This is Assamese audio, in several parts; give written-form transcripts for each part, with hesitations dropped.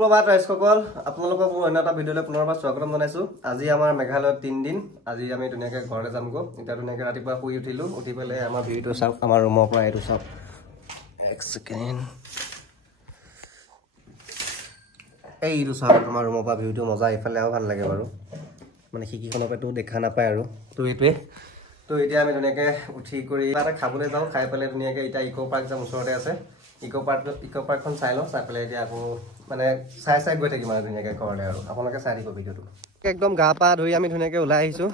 প্ৰভাত ৰাইজসকল আপোনালোকক মোৰ অন্য এটা ভিডিঅ'লৈ পুনৰবাৰ স্বাগতম জনাইছো। আজি আমাৰ মেঘালয়ত 3 দিন। আজি আমি ধুনীয়াকৈ ঘৰলৈ যামগৈ। এতিয়া ধুনীয়াকৈ ৰাতিপুৱা শুই উঠিলো, উঠি পেলাই আমাৰ ভিউটো চাওক, আমাৰ ৰুমৰ পৰা এইটো চাওক। এক সেকেন্ড, এইটো চাওক আমাৰ ৰুমৰ পৰা ভিউটো মজা। ইফালে আৰু ভাল লাগে বাৰু, মানে খিৰিকীখনৰ পৰাতো দেখা নাপায় আৰু তো এইটোৱে। তো এতিয়া আমি ধুনীয়াকৈ উঠি কৰি কিবা এটা খাবলৈ যাওঁ, খাই পেলাই ধুনীয়াকৈ এতিয়া ইক' পাৰ্ক যাম, ওচৰতে আছে। ইক' পাৰ্কখন চাই লওঁ, চাই পেলাই এতিয়া আকৌ মানে চাই গৈ থাকিম আৰু ধুনীয়াকৈ ঘৰলৈ। আৰু আপোনালোকে চাই দিব ভিডিঅ'টো। একদম গা পা ধুই আমি ধুনীয়াকৈ ওলাই আহিছোঁ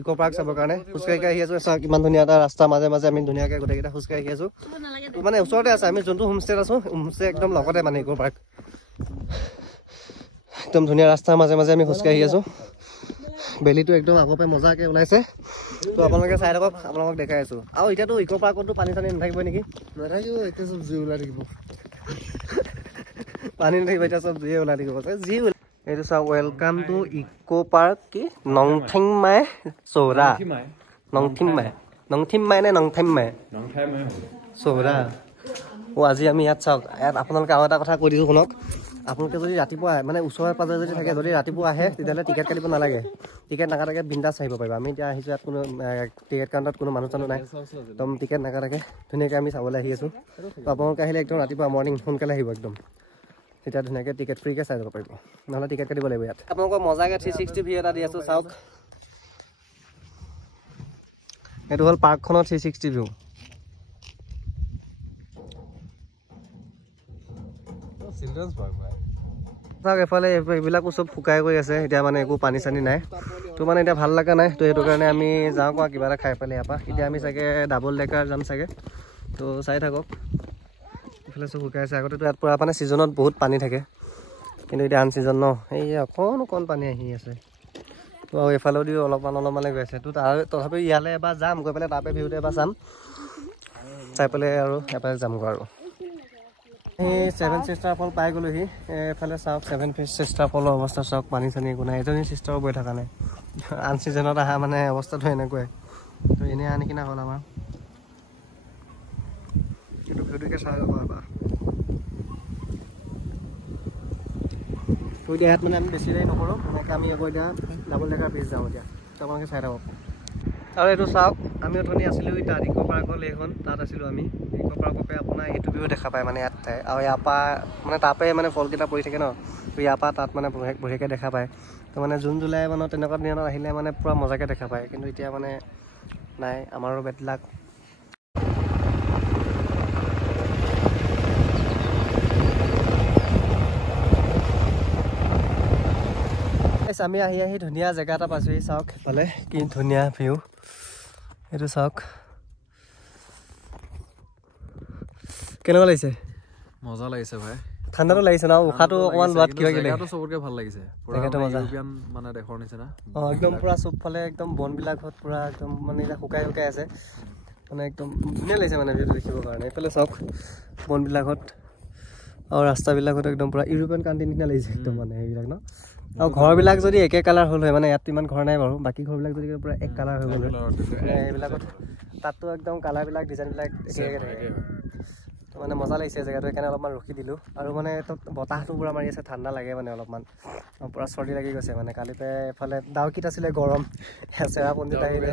ইক' পাৰ্ক চাবৰ কাৰণে। খোজকাঢ়ি আহি আছোঁ। চাওক কিমান ধুনীয়া এটা ৰাস্তা, মাজে মাজে আমি ধুনীয়াকৈ গোটেইকেইটা খোজকাঢ়ি আহি আছোঁ। মানে ওচৰতে আছে, আমি যোনটো হোমষ্টেত আছোঁ, হোমষ্টে একদম লগতে মানে ইক' পাৰ্ক। একদম ধুনীয়া ৰাস্তাৰ মাজে মাজে আমি খোজকাঢ়ি আছোঁ। বেলিটো একদম আগৰ পৰা মজাকৈ ওলাইছে। তো আপোনালোকে চাই থাকক, আপোনালোকক দেখাই আছোঁ। আৰু এতিয়াতো ইক' পাৰ্কতো পানী চানী নাথাকিব নেকি? নাথাকিব, এতিয়া চব জুই ওলাই থাকিব। পানী নাথাকিব, এতিয়া চব জুয়ে ওলাই থাকিব। যি এইটো চাওক, ৱেলকাম টু ইক' পাৰ্ক কি নংথিংমাই চৌৰা। নংথিংমাই নে নংথিংমাই চৌৰা। আজি আমি ইয়াত চাওক, ইয়াত আপোনালোকে আৰু এটা কথা কৈ দিছোঁ শুনক। আপোনালোকে যদি ৰাতিপুৱা মানে ওচৰে পাজৰে যদি থাকে, যদি ৰাতিপুৱা আহে তেতিয়াহ'লে টিকেট কাটিব নালাগে। টিকেট নাকাটাকৈ বিন্দাছ আহিব পাৰিব। আমি এতিয়া আহিছোঁ, ইয়াত কোনো টিকেট কাউণ্টাৰত কোনো মানুহ চানুহ নাই, একদম টিকেট নাকাটাকৈ ধুনীয়াকৈ আমি চাবলৈ আহি আছোঁ। তো আপোনালোকে আহিলে একদম ৰাতিপুৱা মৰ্ণিং সোনকালে আহিব একদম, তেতিয়া ধুনীয়াকৈ টিকেট ফ্ৰীকৈ চাই যাব পাৰিব, নহ'লে টিকেট কাটিব লাগিব। ইয়াত আপোনালোকক মজাকৈ 360 ভিউ এটা দি আছোঁ, চাওক। এইটো হ'ল পাৰ্কখনৰ 360 ভিউ। চাওক এফালে এইবিলাকো চব শুকাই গৈ আছে, এতিয়া মানে একো পানী চানী নাই। তো মানে এতিয়া ভাল লগা নাই, তো সেইটো কাৰণে আমি যাওঁ কোৱা কিবা এটা খাই পেলাই ইয়াৰ পৰা। এতিয়া আমি চাগে ডাবল ডেকাৰ যাম চাগে, তো চাই থাকক। এইফালে চব শুকাই আছে। আগতেতো ইয়াত পৰা মানে ছিজনত বহুত পানী থাকে, কিন্তু এতিয়া আন ছিজন ন, এই অকণ পানী আহি আছে। তো আৰু এইফালেও দিও অলপমানে গৈ আছে। তো তথাপিও ইয়ালৈ এবাৰ যাম, গৈ পেলাই তাৰপৰা ভিউটো এবাৰ চাম, চাই পেলাই আৰু এবাৰ যামগৈ। আৰু এই 7 চিষ্টাৰ ফল পাই গ'লোহি। এইফালে চাওক 7 চিষ্টাৰ ফলৰ অৱস্থা চাওক, পানী চানী একো নাই। এজনী চিষ্টাৰো বৈ থকা নাই। আন ছিজনত অহা মানে অৱস্থাটো এনেকুৱাই। তো এনেই আনি কিনা হ'ল আমাৰ। এইটো ভিডিঅ'কে চাই ল'ব এবাৰ। তো এতিয়া ইয়াত মানে আমি বেছি দেৰি নকৰোঁ, এনেকৈ আমি আকৌ এতিয়া ডাবল ডেকাৰ ব্ৰিজ যাওঁ এতিয়া। তো আপোনালোকে চাই থাকক। আৰু এইটো চাওক, আমি অথনি আছিলোঁ তাত ইক' পাৰ্কৰ এইখন, তাত আছিলোঁ আমি। ইক' পাৰ্কৰ পৰা আপোনাৰ এইটো ভিউ দেখা পায় মানে ইয়াত ঠাই। আৰু ইয়াৰ পৰা মানে তাৰপৰাই মানে ফলকেইটা পৰি থাকে ন, তো ইয়াৰ পৰা তাত মানে বঢ়িয়াকৈ দেখা পায়। তো মানে জুন জুলাই মানত তেনেকুৱা দিনত আহিলে মানে পূৰা মজাকৈ দেখা পায়, কিন্তু এতিয়া মানে নাই, আমাৰো বেড লাক। আমি আহি ধুনীয়া জেগা এটা পাইছোঁহি। চাওক সেইফালে কি ধুনীয়া ভিউ, এইটো চাওক। কেনেকুৱা লাগিছে? মজা লাগিছে ভাই, ঠাণ্ডাটো লাগিছে ন, উশাহটো অকণমান লোৱাত কিবা কিবি লাগিছে। চবতকৈ ভাল লাগিছে, মানে দেশৰ নিচিনা। একদম পূৰা চবফালে একদম বনবিলাকত পূৰা একদম মানে এতিয়া শুকাই আছে, মানে একদম ধুনীয়া লাগিছে মানে ভিউটো দেখিবৰ কাৰণে। এইফালে চাওক বনবিলাকত আৰু ৰাস্তাবিলাকত একদম পূৰা ইউৰোপীয়ান কাণ্ট্ৰি নিচিনা লাগিছে একদম মানে সেইবিলাক ন। আৰু ঘৰবিলাক যদি একে কালাৰ হ'ল হয়, মানে ইয়াত ইমান ঘৰ নাই বাৰু, বাকী ঘৰবিলাক যদি পূৰা এক কালাৰ হৈ গ'ল হয় এইবিলাকত, তাততো একদম কালাৰবিলাক ডিজাইনবিলাক একে থাকে। তো মানে মজা লাগিছে জেগাটো, সেইকাৰণে অলপমান ৰখি দিলোঁ। আৰু মানে বতাহটো পূৰা মাৰি আছে, ঠাণ্ডা লাগে মানে অলপমান, পূৰা চৰ্দি লাগি গৈছে মানে। কালিতে এফালে ডাউকিত আছিলে গৰম, চেৰাপুঞ্জীত আহিলে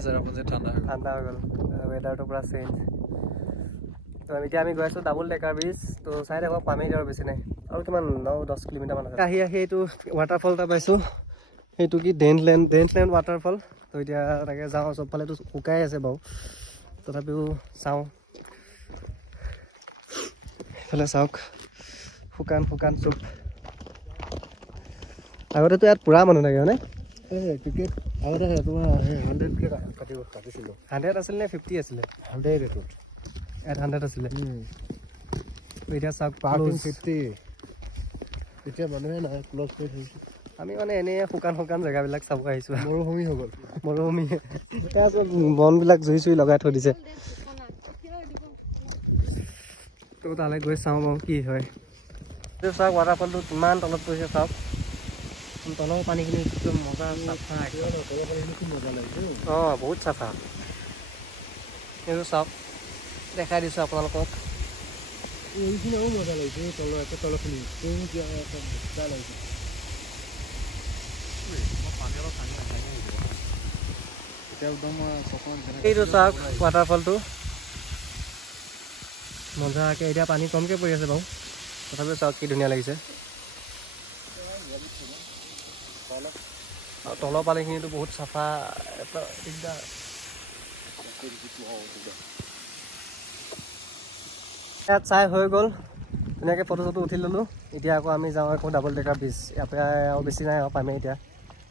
ঠাণ্ডা হৈ গ'ল, ৱেডাৰটো পূৰা চেঞ্জ। তো এতিয়া আমি গৈ আছোঁ ডাবল ডেকাৰ ব্ৰিজ। তো চাই থাকক, পামেই আৰু বেছি নাই, আৰু কিমান 10 কিলোমিটাৰমান আছে। আহি এইটো ৱাটাৰফল এটা পাইছোঁ, সেইটো কি ডেনলেণ্ড ৱাটাৰফল। তো এতিয়া তাকে যাওঁ, চবফালেতো শুকাই আছে বাৰু, তথাপিও চাওঁ। এইফালে চাওক শুকান চব। আগতেতো ইয়াত পুৰা মানুহ থাকে হয়নে? টিকেট আগতে তোমাৰ 100কে কাটিছিলোঁ। 100 আছিল নে 50 আছিলে? 100 এইটো ইয়াত 100 আছিলে। এতিয়া চাওক পাৰ্কিং 50, এতিয়া মানুহে নাই, ক্লজ কৰি থৈছোঁ। আমি মানে এনেই শুকান জেগাবিলাক চাব আহিছোঁ। মৰুভূমি হৈ গ'ল, মৰুভূমি। এতিয়া চব বনবিলাক জুই লগাই থৈ দিছে। তো তালৈ গৈ চাওঁ বাৰু কি হয়। এইটো চাওক ৱাটাৰফলটো কিমান তলত পৰিছে, চাওক তলৰ পানীখিনি একদম মজা চাফা, খুব মজা লাগিছে। অঁ বহুত চাফা। এইটো চাওক, দেখাই দিছোঁ আপোনালোকক। এইখিনিও মজা লাগিছে তলখিনি এইটো চাওক ৱাটাৰফলটো মজাকৈ এতিয়া পানী কমকৈ পৰি আছে বাৰু তথাপিও চাওক কি ধুনীয়া লাগিছে আৰু তলৰ পানীখিনিতো বহুত চাফা এটা দিগদাৰ ইয়াত চাই হৈ গ'ল ধুনীয়াকৈ ফটো চটো উঠি ল'লোঁ এতিয়া আকৌ আমি যাওঁ আকৌ ডাবল ডেকাৰ ব্ৰিজ ইয়াৰ পৰা আৰু বেছি নাই আৰু পামেই এতিয়া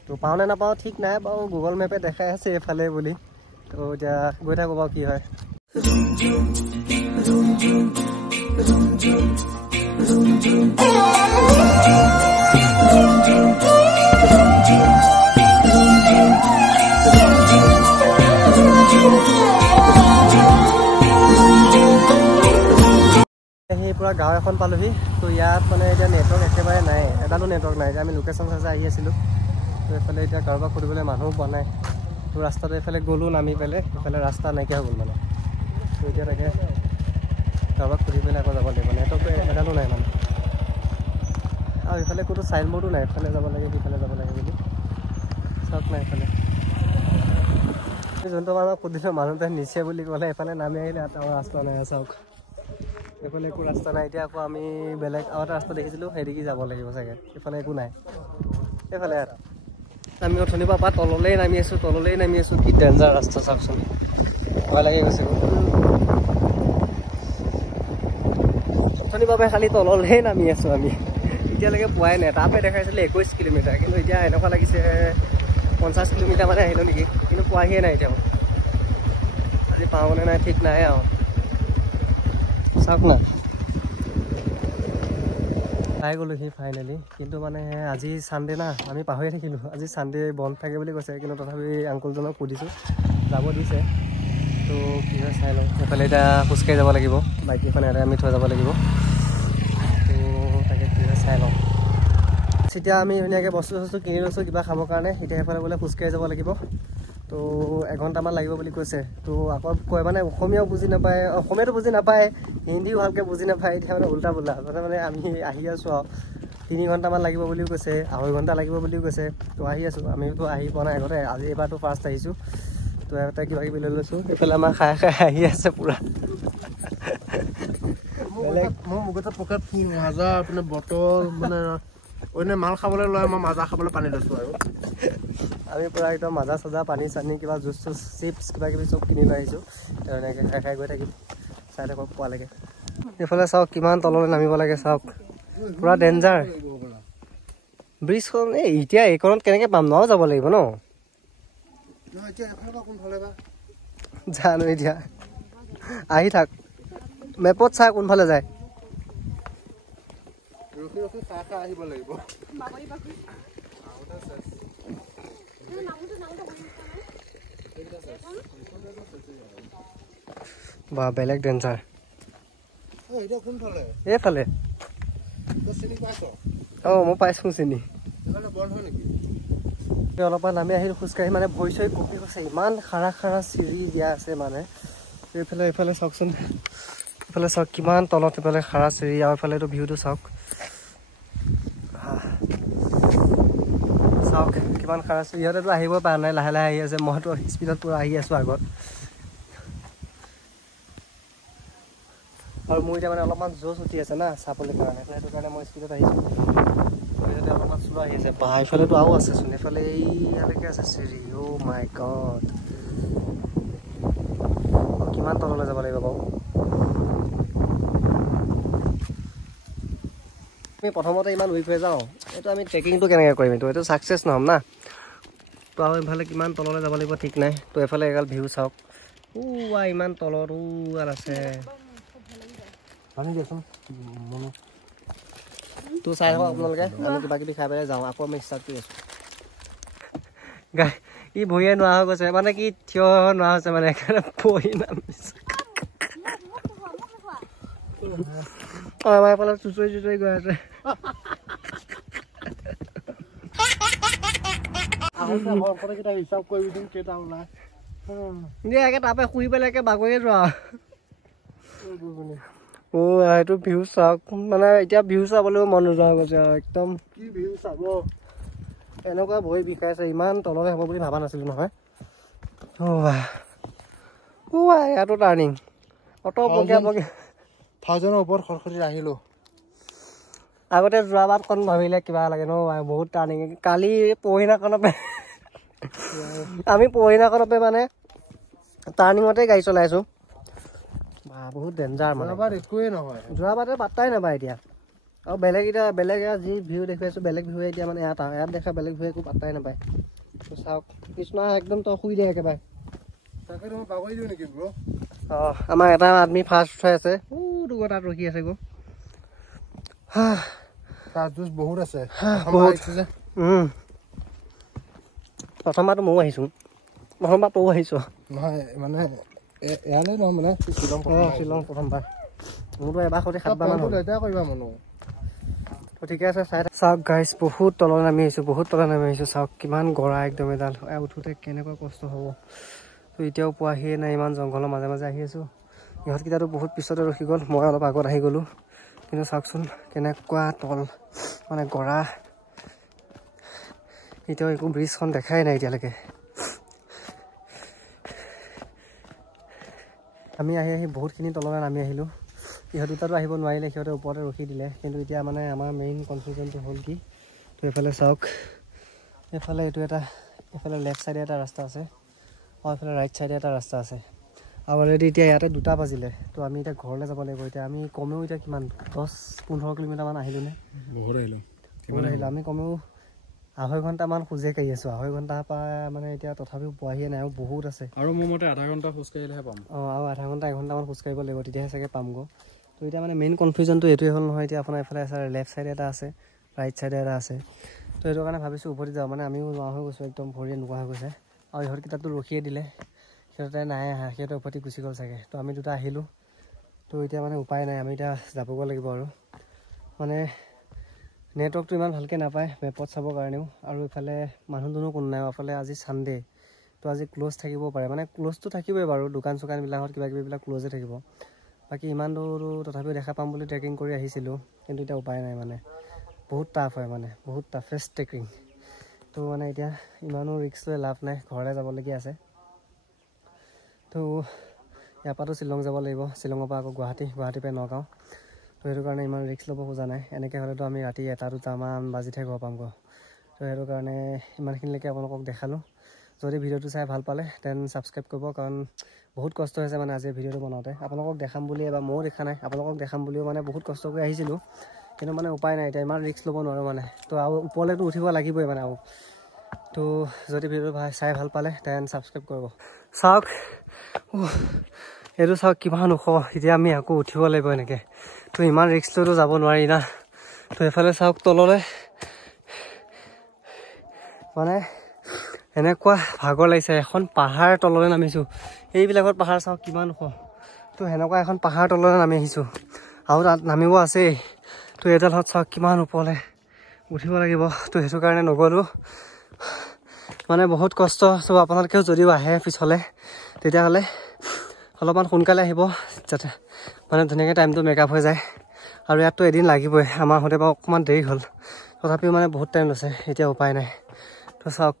তো পাওঁ নে নাপাওঁ ঠিক নাই বাৰু গুগল মেপে দেখাই আছে এইফালে বুলি তো এতিয়া গৈ থাকোঁ বাৰু কি হয় সেই পূৰা গাঁও এখন পালোহি তো ইয়াত মানে এতিয়া নেটৱৰ্ক একেবাৰে নাই এডালো নেটৱৰ্ক নাই এতিয়া আমি লোকেশ্যন চাই আহি আছিলোঁ তো এইফালে এতিয়া কাৰোবাক সুধিবলৈ মানুহো পোৱা নাই তো ৰাস্তাটো এইফালে গ'লোঁ নামি পেলাই এইফালে ৰাস্তা নাইকিয়া হৈ গ'ল মানে তো এতিয়া তাকে কাৰোবাক সুধি পেলাই আকৌ যাব লাগিব নেটৱৰ্কটো এডালো নাই মানে আৰু এইফালে ক'তো চাইনবোৰ্ডো নাই এইফালে যাব লাগে সিফালে যাব লাগে বুলি চাওক নাই এইফালে যোনটো মানুহক সুধিলোঁ মানুহটোৱে নিচে বুলি ক'লে এইফালে নামি আহিলে আৰু ৰাস্তা নাই চাওক এইফালে একো ৰাস্তা নাই এতিয়া আকৌ আমি বেলেগ আৰু এটা ৰাস্তা দেখিছিলোঁ সেইদিকে যাব লাগিব চাগে এইফালে একো নাই এইফালে আমি অথনিৰ পৰা তললৈ নামি আছোঁ কি ডেঞ্জাৰ ৰাস্তা চাওকচোন ভয় লাগি গৈছে অথনিৰ বাবে খালি তললৈ নামি আছোঁ আমি এতিয়ালৈকে পোৱাই নাই তাৰপৰা দেখাইছিলে 21 কিলোমিটাৰ কিন্তু এতিয়া এনেকুৱা লাগিছে 50 কিলোমিটাৰ মানে আহিলোঁ নেকি কিন্তু পোৱাহিয়ে নাই এতিয়াও আজি পাওঁনে নাই ঠিক নাই আৰু চাওক না পাই গ'লোহি ফাইনেলি কিন্তু মানে আজি ছানডে না আমি পাহৰি থাকিলোঁ আজি ছানডে বন্ধ থাকে বুলি কৈছে কিন্তু তথাপি আংকুলজনক সুধিছোঁ যাব দিছে তো কি হয় চাই লওঁ এইফালে এতিয়া খোজকাঢ়ি যাব লাগিব বাইকখন ইয়াতে আমি থৈ যাব লাগিব তো তাকে কি হয় চাই লওঁ এতিয়া আমি ধুনীয়াকৈ বস্তু কিনি লৈছোঁ কিবা খাবৰ কাৰণে এতিয়া সেইফালে বোলে খোজকাঢ়ি যাব লাগিব তো এঘণ্টামান লাগিব বুলি কৈছে তো আকৌ কয় মানে অসমীয়াও বুজি নাপায় অসমীয়াটো বুজি নাপায় হিন্দীও ভালকৈ বুজি নাপায় এতিয়া মানে উল্টা পোল্টা মানে আমি আহি আছোঁ আৰু 3 ঘণ্টামান লাগিব বুলিও কৈছে 2.5 ঘণ্টা লাগিব বুলিও কৈছে তো আহি আছোঁ আমিতো আহি পোৱা নাই আগতে আজি এবাৰতো ফাৰ্ষ্ট আহিছোঁ তো এটা কিবা কিবি লৈ লৈছোঁ এইফালে আমাৰ খাই আহি আছে পূৰা মোৰ মুখতে পকেট ফুল মাজা আপোনাৰ বটল মানে অন্য মাল খাবলৈ লয় মই মাজা খাবলৈ পানী লৈছোঁ আৰু আমি পূৰা একদম মাজা চাজা পানী চানী কিবা জুচ চুচ চিপছ কিবা কিবি চব কিনি লৈ আহিছোঁ তেনেকৈ খাই গৈ থাকিম চাই থাকক পোৱালৈকে এইফালে চাওক কিমান তললৈ নামিব লাগে চাওক পূৰা ডেঞ্জাৰ ব্ৰিজখন এই এতিয়া এইকণত কেনেকৈ পাম ন যাব লাগিব ন জানো এতিয়া আহি থাক মেপত চাই কোনফালে যায় আহিব লাগিব বা বেলেগ ডেঞ্জাৰ এইফালে অঁ মই পাইছোঁ চিনি অলপমান নামি আহিলোঁ খোজকাঢ়ি মানে ভৰি চৰি কঁপি গৈছে ইমান খাৰা চিৰি দিয়া আছে মানে এইফালে চাওকচোন এইফালে চাওক কিমান তলত এইফালে খাৰা চিৰি আৰু এইফালেতো ভিউটো চাওক চাওক কিমান খাৰা চিৰি ইহঁতেতো আহিব পৰা নাই লাহে লাহে আহি আছে মইতো স্পীডত পূৰা আহি আছোঁ আগত আৰু মোৰ এতিয়া মানে অলপমান জোচ উঠি আছে না চাবলৈ কাৰণে সেইটো কাৰণে মই স্পীডত আহিছোঁ ইয়াতে অলপমান শ্ল' আহি আছে বা এইফালেতো আৰু আছেচোন এইফালে ইয়ালৈকে আছে চিৰি অ' মাই গড কিমান তললৈ যাব লাগিব বাৰু আমি প্ৰথমতে ইমান উইক হৈ যাওঁ এইটো আমি ট্ৰেকিংটো কেনেকৈ কৰিম এইটো ছাকচেছ নহ'ম না তো আৰু এইফালে কিমান তললৈ যাব লাগিব ঠিক নাই তো এইফালে এগাল ভিউ চাওক ইমান তলত আছে পানী দিয়াচোন তো চাই থাকক আপোনালোকে আমি কিবা কিবি খাই পেলাই যাওঁ আকৌ আমি ষ্টাৰ্ট কৰি আছোঁ গাই ই ভৰিয়ে নোৱাৰা হৈ গৈছে মানে কি থিয় নোৱাৰা হৈছে মানে সেইকাৰণে ভৰি নামিছে আমাৰ এইফালে চুচৰি গৈ আছে হিচাপ কৰিবিচোন কেইটা ওলাই একে তাৰপৰা শুই পেলাই একে বাগৰিয়ে যোৱা এইটো ভিউ চাওক মানে এতিয়া ভিউ চাবলৈও মন নোযোৱা হৈ গৈছে একদম কি ভিউ চাব এনেকুৱা ভৰি বিষাইছে ইমান তললৈ হ'ব বুলি ভাবা নাছিলোঁ নহয় ইয়াতো টাৰ্ণিং অট বগীয়া 1000ৰ ওপৰত খৰখৰি আহিলোঁ আগতে যোৱা বাটখন ভাবিলে কিবা লাগে ন বহুত টাৰ্ণিং কালি পৰহিনাখনৰ পৰা আমি পৰহিনাখনৰ মানে টাৰ্ণিঙতে গাড়ী চলাইছোঁ বহুত ডেঞ্জাৰ মানে একোৱেই নহয় যোৱা বাটে পাত্তাই নাপায় এতিয়া আৰু বেলেগ যি ভিউ দেখুৱাইছোঁ বেলেগ ভিউ এতিয়া মানে ইয়াত দেখা বেলেগ ভিউ একো পাত্তাই নাপায় চাওক কৃষ্ণ একদম তই শুই দিয়ে একেবাৰে তাকে মই বাগৰি দিওঁ নেকি ব্ৰ আমাৰ এটা আদমি ফাৰ্ষ্ট উঠাই আছে দুগৰ তাত ৰখি আছে গো তাত জুচ বহুত আছে প্ৰথমবাৰটো ময়ো আহিছোঁ প্ৰথমবাৰ তয়ো আহিছোঁ নহয় মানে ইয়ালৈ নহয় মানে শ্বিলং প্ৰথমবাৰ মোৰতো এবাৰ সৈতে 7বাৰ মান লেতেৰা কৰিবা মানুহ ঠিকে আছে চাই চাওক গাইজ বহুত তলত নামি আহিছোঁ চাওক কিমান গৰা একদম এডাল উঠোঁতে কেনেকুৱা কষ্ট হ'ব তো এতিয়াও পোৱাহিয়ে নাই ইমান জংঘলৰ মাজে মাজে আহি আছোঁ ইহঁতকেইটাতো বহুত পিছতে ৰখি গ'ল মই অলপ আগত আহি গ'লোঁ কিন্তু চাওকচোন কেনেকুৱা তল মানে গৰা এতিয়াও একো ব্ৰিজখন দেখাই নাই এতিয়ালৈকে আমি আহি বহুতখিনি তললৈ নামি আহিলোঁ ইহঁত দুটাতো আহিব নোৱাৰিলে সিহঁতে ওপৰতে ৰখি দিলে কিন্তু এতিয়া মানে আমাৰ মেইন কনফিউজনটো হ'ল কি তো এইফালে চাওক এইফালে এইফালে লেফ্ট ছাইডে এটা ৰাস্তা আছে আৰু এইফালে ৰাইট ছাইডে এটা ৰাস্তা আছে আৰু অলৰেডি এতিয়া ইয়াতে 2টা বাজিলে তো আমি এতিয়া ঘৰলৈ যাব লাগিব এতিয়া আমি কমেও এতিয়া কিমান 10-15 কিলোমিটাৰমান আহিলোঁ নে বহুত আহিলোঁ আমি কমেও 2.5 ঘণ্টামান খোজে কাঢ়ি আছোঁ 2.5 ঘণ্টাৰ পৰা মানে এতিয়া তথাপিও পোৱাহিয়ে নাই আৰু বহুত আছে আৰু মোৰ মতে আধা ঘণ্টা খোজকাঢ়িলেহে পাম আৰু আধা ঘণ্টা 1 ঘণ্টামান খোজকাঢ়িব লাগিব তেতিয়াহে চাগে পামগৈ তো এতিয়া মানে মেইন কনফিউজনটো এইটোৱে হ'ল নহয় এতিয়া আপোনাৰ এইফালে আছে লেফ্ট ছাইডে এটা আছে ৰাইট ছাইডে এটা আছে তো সেইটো কাৰণে ভাবিছোঁ উভতি যাওঁ মানে আমিও নোৱা হৈ গৈছোঁ একদম ভৰি এনেকুৱা হৈ গৈছে আৰু ইহঁতকেইটাতো ৰখিয়ে দিলে সিহঁতে নাই আহা সিহঁতে উভতি গুচি গ'ল চাগে তো আমি দুটা আহিলোঁ তো এতিয়া মানে উপায় নাই আমি এতিয়া যাবগৈ লাগিব আৰু মানে নেটৱৰ্কটো ইমান ভালকৈ নাপায় মেপত চাবৰ কাৰণেও আৰু ইফালে মানুহ দুনো কোনো নাই এইফালে আজি ছানডে তো আজি ক্ল'জ থাকিব পাৰে মানে ক্ল'জটো থাকিবই বাৰু দোকান চোকানবিলাকত কিবাকিবিবিলাক ক্ল'জে থাকিব বাকী ইমান দূৰো তথাপিও দেখা পাম বুলি ট্ৰেকিং কৰি আহিছিলোঁ কিন্তু এতিয়া উপায় নাই মানে বহুত টাফ হয় মানে বহুত টাফেষ্ট ট্ৰেকিং তো মানে এতিয়া ইমানো ৰিস্ক লৈ লাভ নাই ঘৰলৈ যাবলগীয়া আছে তো ইয়াৰ পৰাতো শ্বিলং যাব লাগিব শ্বিলঙৰ পৰা আকৌ গুৱাহাটীৰ পৰা নগাঁও তো সেইটো কাৰণে ইমান ৰিস্ক ল'ব খোজা নাই এনেকৈ হ'লেতো আমি ৰাতি 1-2টামান বাজিতহে ঘৰ পামগৈ তো সেইটো কাৰণে ইমানখিনিলৈকে আপোনালোকক দেখালোঁ যদি ভিডিঅ'টো চাই ভাল পালে দেন ছাবস্ক্ৰাইব কৰিব কাৰণ বহুত কষ্ট হৈছে মানে আজি ভিডিঅ'টো বনাওঁতে আপোনালোকক দেখাম বুলি এবাৰ ময়ো দেখা নাই আপোনালোকক দেখাম বুলিও মানে বহুত কষ্ট কৰি আহিছিলোঁ কিন্তু মানে উপায় নাই এতিয়া ইমান ৰিস্ক ল'ব নোৱাৰোঁ মানে তো আৰু ওপৰলৈতো উঠিব লাগিবই মানে আৰু তো যদি ভিডিঅ'টো চাই ভাল পালে দেন ছাবস্ক্ৰাইব কৰিব চাওক এইটো চাওক কিমান ওখ এতিয়া আমি আকৌ উঠিব লাগিব এনেকৈ তো ইমান ৰিস্ক লৈতো যাব নোৱাৰি না তো এইফালে চাওক তললৈ মানে এনেকুৱা ভাগৰ লাগিছে এখন পাহাৰ তললৈ নামিছোঁ এইবিলাকত পাহাৰ চাওক কিমান ওখ তো সেনেকুৱা এখন পাহাৰ তললৈ নামি আহিছোঁ আৰু তাত নামিব আছেই তো এডালত চাওক কিমান ওপৰলৈ উঠিব লাগিব তো সেইটো কাৰণে নগ'লোঁ মানে বহুত কষ্ট চ' আপোনালোকেও যদিও আহে পিছলৈ তেতিয়াহ'লে অলপমান সোনকালে আহিব যাতে মানে ধুনীয়াকৈ টাইমটো মেকআপ হৈ যায় আৰু ইয়াততো এদিন লাগিবই আমাৰ সৈতে বাৰু অকণমান দেৰি হ'ল তথাপিও মানে বহুত টাইম লৈছে এতিয়া উপায় নাই তো চাওক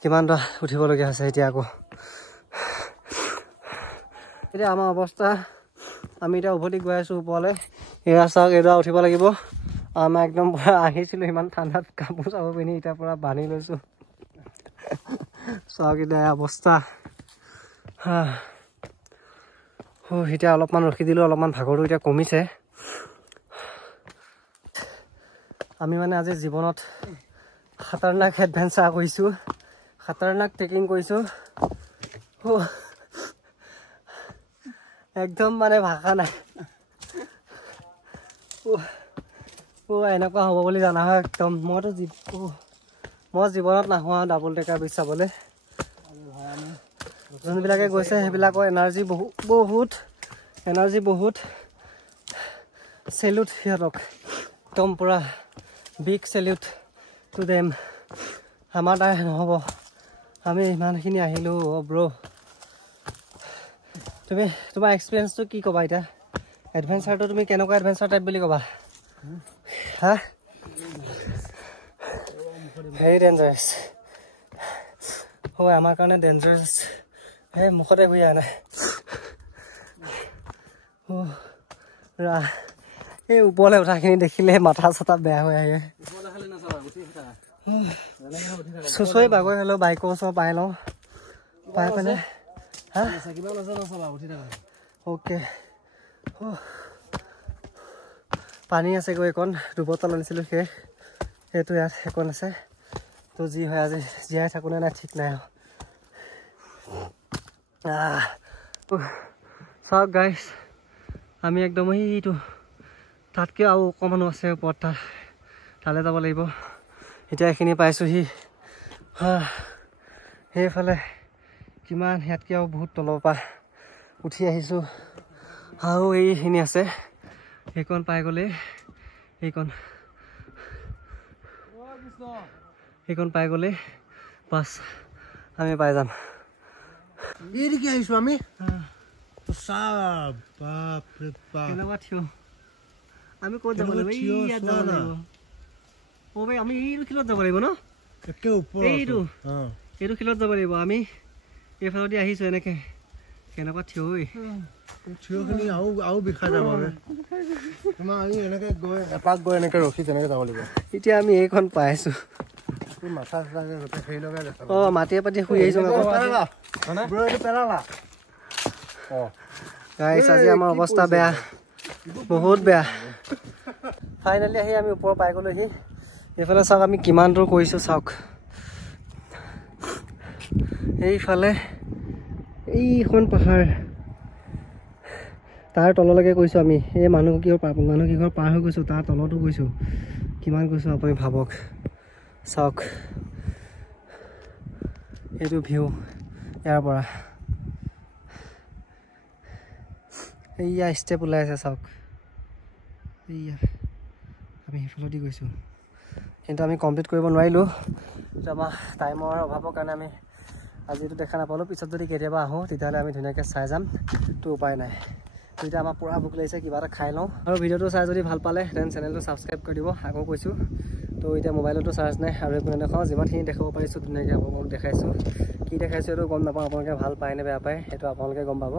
কিমানটা উঠিবলগীয়া হৈছে এতিয়া আকৌ এতিয়া আমাৰ অৱস্থা আমি এতিয়া উভতি গৈ আছোঁ ওপৰলৈ এয়া চাওক এডৰা উঠিব লাগিব আমাৰ একদম পূৰা আহিছিলোঁ ইমান ঠাণ্ডাত কাপোৰ চাপোৰ পিন্ধি এতিয়া পূৰা বান্ধি লৈছোঁ চাওক এতিয়া অৱস্থা এতিয়া অলপমান ৰখি দিলোঁ অলপমান ভাগৰটো এতিয়া কমিছে আমি মানে আজি জীৱনত খাতাৰনাক এডভেঞ্চাৰ কৰিছোঁ খাতাৰনাক ট্ৰেকিং কৰিছোঁ একদম মানে ভাষা নাই এনেকুৱা হ'ব বুলি জানা হয় একদম মই জীৱনত নাহোঁ আৰু ডাবল ট্ৰেকাৰ ব্ৰিজ চাবলৈ যোনবিলাকে গৈছে সেইবিলাকৰ এনাৰ্জি বহুত চেলুট সিহঁতক একদম পূৰা বিগ চেলুট টু দেম আমাৰ তাৰ নহ'ব আমি ইমানখিনি আহিলোঁ ব্ৰ' তোমাৰ এক্সপিৰিয়েঞ্চটো কি ক'বা এতিয়া এডভেঞ্চাৰটো তুমি কেনেকুৱা এডভেঞ্চাৰ টাইপ বুলি ক'বা হা ভেৰি ডেঞ্জাৰাছ হয় আমাৰ কাৰণে ডেঞ্জাৰাছ সেই মুখতে শুই আহে নাই এই ওপৰলৈ উঠাখিনি দেখিলে মাথা চাথা বেয়া হৈ আহে চুচৰি বাগৰি হ'লেও বাইকৰ ওচৰ পাই লওঁ পাই পেলাই হা অ'কে পানী আছে গৈ এইকণ দুবটল আনিছিলোঁ সেইটো ইয়াত সেইকণ আছে তো যি হয় আজি জীয়াই থাকোঁনে নাই ঠিক নাই চাওক গাইছ আমি একদম এইটো তাতকৈ আৰু অকণমানো আছে ওপৰত তালৈ যাব লাগিব এতিয়া এইখিনি পাইছোঁহি সেইফালে কিমান ইয়াতকৈ আৰু বহুত তলৰ পৰা উঠি আহিছোঁ আৰু এইখিনি আছে সেইকণ পাই গ'লে সেইকণ পাই গ'লে বাছ আমি পাই যাম এইদিকে আহিছোঁ আমি কেনেকুৱা থিয় আমি ক'ত যাব লাগিব ইয়াত যাব লাগিব অ' ভাই আমি এইটো শিলত যাব লাগিব ন এইটো শিলত যাব লাগিব আমি এইফালেদি আহিছোঁ এনেকৈ কেনেকুৱা থিয় হৈ থিয়খিনি আৰু বিষাই যাব তোমাৰ আমি এনেকৈ গৈ এপাক গৈ এনেকৈ ৰখি তেনেকৈ যাব লাগিব এতিয়া আমি এইখন পাইছোঁ মাথা চাথাকে গোটেই হেৰি লগাই দেখা অঁ মাটিয়ে পাতিয়ে শুই আহিছোঁ গাইছ আজি আমাৰ অৱস্থা বেয়া বহুত বেয়া ফাইনেলি আহি আমি ওপৰ পাই গ'লোহি এইফালে চাওক আমি কিমান দূৰ কৰিছোঁ চাওক এইফালে এইখন পাহাৰ তাৰ তললৈকে গৈছোঁ আমি এই মানুহকেইঘৰ পাৰ হৈ গৈছোঁ তাৰ তলতো গৈছোঁ কিমান গৈছোঁ আপুনি ভাবক চাওক এইটো ভিউ ইয়াৰ পৰা এইয়া ষ্টেপ ওলাই আছে চাওক এইয়া আমি সেইফালেদি গৈছোঁ কিন্তু আমি কমপ্লিট কৰিব নোৱাৰিলোঁ এইটো আমাৰ টাইমৰ অভাৱৰ কাৰণে আমি আজিতো দেখা নাপালোঁ পিছত যদি কেতিয়াবা আহোঁ তেতিয়াহ'লে আমি ধুনীয়াকৈ চাই যাম তো উপায় নাই এতিয়া আমাৰ পূৰা ভোক লাগিছে কিবা এটা খাই লওঁ আৰু ভিডিঅ'টো চাই যদি ভাল পালে দেন চেনেলটো ছাবস্ক্ৰাইব কৰি দিব আকৌ কৈছোঁ তো এতিয়া মোবাইলতো চাৰ্জ নাই আৰু একো নেদেখাওঁ যিমানখিনি দেখাব পাৰিছোঁ ধুনীয়াকৈ আপোনালোকক দেখাইছোঁ কি দেখাইছোঁ এইটো গম নাপাওঁ আপোনালোকে ভাল পায় নে বেয়া পায় সেইটো আপোনালোকে গম পাব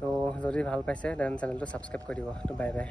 তো যদি ভাল পাইছে দেন চেনেলটো ছাবস্ক্ৰাইব কৰি দিব তো বাই বাই